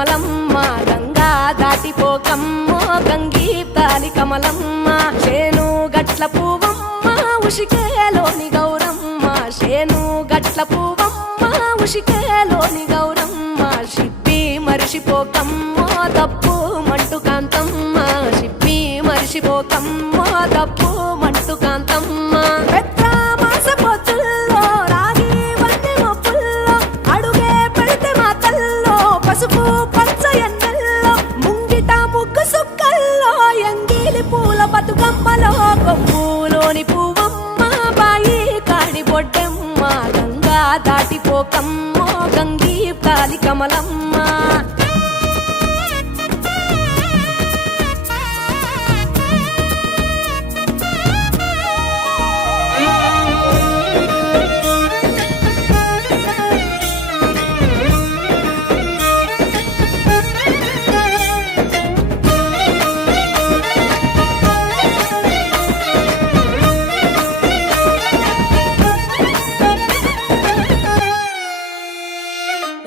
కమలమ్మ గంగా దాటిపోకమ్మ గంగీతాలి కమలమ్మ శేను గట్ల పువ్వమ్మ ఉషికేలోని గౌరమ్మ శేను గట్ల పువ్వమ్మ ఉషికేలోని గౌరమ్మ షిప్పి మరిషిపోకమ్మ తప్పు మంటు కాంతమ్మ షిప్పి మరిషిపోకమ్మ తప్పు మంటు కాంతమ్మ పసుపు పచ్చ ఎన్నెల్లో ముంగిట ముగ్గు సుక్కల్లో ఎంగిలి పూల బతుకమ్మలో కొమ్ములోని పువ్వమ్మ బాయి కాడి బొడ్డెమ్మ గంగా దాటిపోకమ్మ గంగీ తాలి కమలమ్మ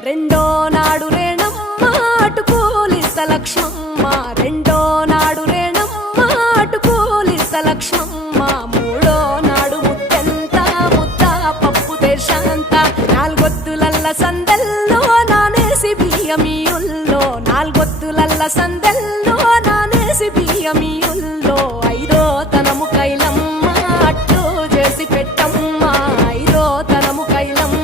రెండో నాడు రేణమ్మ అటుకూలిస్త లక్ష్మమ్మ రెండో నాడు రేణమ్మ అటుకూలిస్త లక్ష్మమ్మ మూడో నాడు ముత్తెంత ముద్ద పప్పు దేశంత నాలుగొత్తులల్ల సందెల్లో నానేసి బియ్యమియుల్లో నాలుగొత్తులల్ల సందెల్లో నానేసి బియ్యమియుల్లో ఐదో తనము కైలమ్మ అట్టు చేసి పెట్టమ్మ ఐదో తనము కైలమ్మ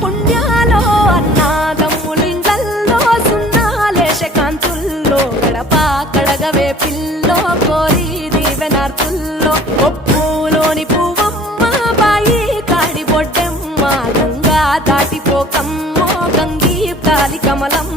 పుణ్యాలో అన్నాదమ్ములింగల్లో సున్నాలేశ కాంతుల్లో గడప కడగవే పిల్లో కోరి దీవెనార్తుల్లో ఒప్పులోని పువ్వమ్మ బాయి కాడి బొడ్డెమ్మ గంగా దాటిపోకమ్మ గంగీ తాలి కమలమ్మ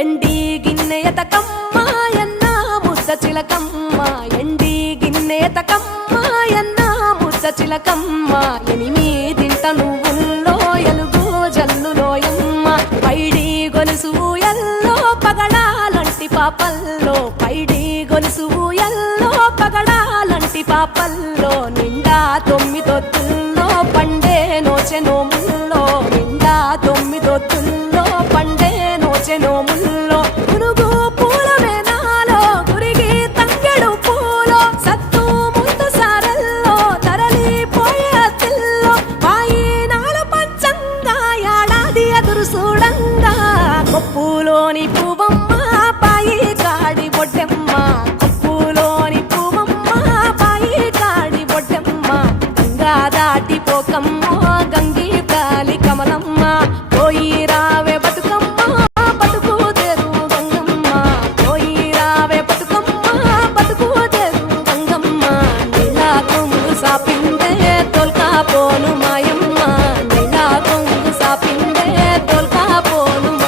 ఎండి గిన్నెయతకమ్మ ఎన్న ముద్ద చిలకమ్మ ఎండి గిన్నెయతకమ్మ ఎన్న ముద్ద చిలకమ్మ ఎనిమిదింట నువ్వుల్లో ఎలుగు జల్లులోయమ్మ పైడి గొలుసు ఎల్లో పగడాలంటి పాపల్లో పైడి గొలుసు ఎల్లో పగడాలంటి పాపల్లో నిండా తొమ్మిదొత్తుల్లో పండే నోచె నోముల్లో నిండా తొమ్మిదొత్తుల్లో పండే నోచె నోముల్లో పునుగు పూల వేనాలో గురిగి తంగెడు పూలో సత్తు ముందు సారల్లో తరలిపోయే అతిల్లో పాయినాల పంచంగా ఏడాది ఎదురు చూడంగా కొప్పులోని పువ్వమ్మ పాయి కాడి బొడ్డెమ్మ కొప్పులోని పువ్వమ్మ పాయి కాడి బొడ్డెమ్మ గంగా దాటిపోకమ్మ